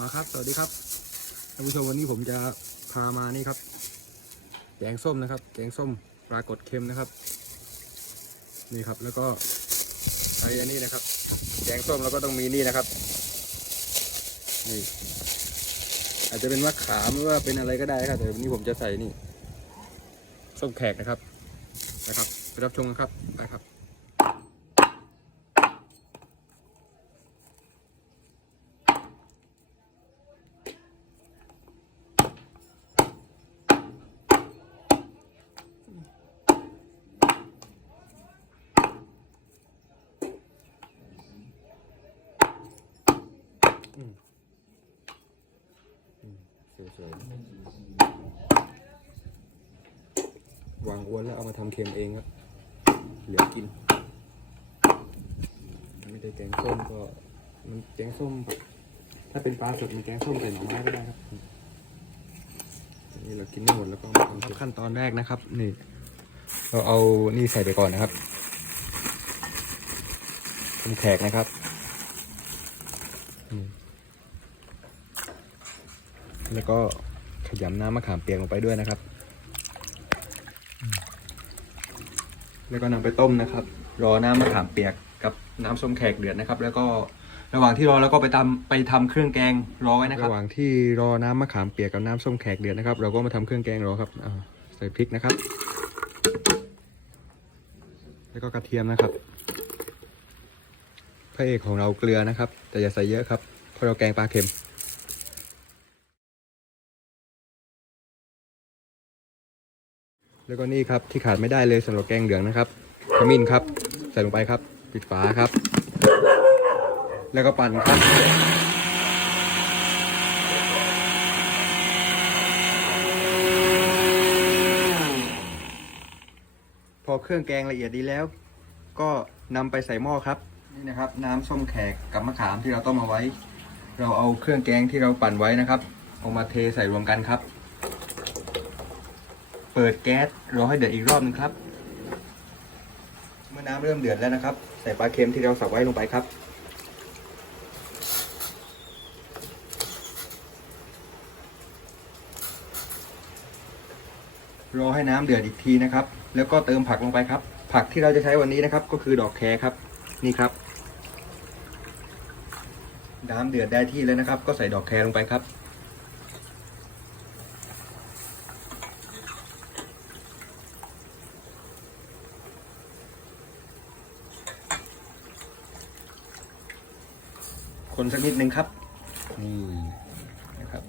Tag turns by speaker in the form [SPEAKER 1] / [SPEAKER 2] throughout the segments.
[SPEAKER 1] มาครับ สวัสดีครับท่านผู้ชมวันนี้ผมจะพามานี่ครับ แกงส้มนะครับ แกงส้มปลากดเค็มนะครับ นี่ครับแล้วก็ใช้อันนี้นะครับ แกงส้มแล้วก็ต้องมีนี่นะครับ นี่ อาจจะเป็นมะขามหรือว่าเป็นอะไรก็ได้ครับแต่วันนี้ผมจะใส่นี่ ส้มแขกนะครับ นะครับ ไปรับชมกันครับ ไปครับ สวยๆวางอ้วนแล้วเอามาทำเค็มเองครับ เหลือกิน ไม่ได้แกงส้มก็ มันแกงส้ม ถ้าเป็นปลาสดมันแกงส้มใส่หน่อไม้ก็ได้ครับ นี่เรากินไม่หมดแล้วก็มาทำขั้นตอนแรกนะครับ นี่ เราเอานี่ใส่ไปก่อนนะครับต้มแขกนะครับ แล้วก็ขยำน้ำมะขามเปียกลงไปด้วยนะครับ แล้วก็นำไปต้มนะครับ รอน้ำมะขามเปียกกับน้ำส้มแขกเดือดนะครับ แล้วก็ระหว่างที่รอแล้วก็ไปทำไปทำเครื่องแกงรอไว้นะครับ ระหว่างที่รอน้ำมะขามเปียกกับน้ำส้มแขกเดือดนะครับ เราก็มาทำเครื่องแกงรอครับอ่าใส่พริกนะครับ แล้วก็กระเทียมนะครับพระเอกของเราเกลือนะครับ แต่อย่าใส่เยอะครับเพราะเราแกงปลาเค็ม แล้วก็นี่ครับที่ขาดไม่ได้เลยสำหรับแกงเหลืองนะครับขมิ้นครับ ใส่ลงไปครับ ปิดฝาครับ แล้วก็ปั่นครับ พอเครื่องแกงละเอียดดีแล้ว ก็นำไปใส่หม้อครับนี่นะครับ น้ำส้มแขกกับมะขามที่เราต้มเอาไว้ เราเอาเครื่องแกงที่เราปั่นไว้นะครับเอามาเทใส่รวมกันครับ เปิดแก๊สรอให้เดือดอีกรอบนึงครับ เมื่อน้ำเริ่มเดือดแล้วนะครับ ใส่ปลาเค็มที่เราสับไว้ลงไปครับ รอให้น้ำเดือดอีกทีนะครับ แล้วก็เติมผักลงไปครับ ผักที่เราจะใช้วันนี้นะครับ ก็คือดอกแครครับ นี่ครับ น้ำเดือดได้ที่แล้วนะครับ ก็ใส่ดอกแครลงไปครับ คนสักนิดนึงครับนี่นะครับ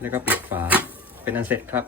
[SPEAKER 1] แล้วก็ปิดฝาเป็นอันเสร็จครับ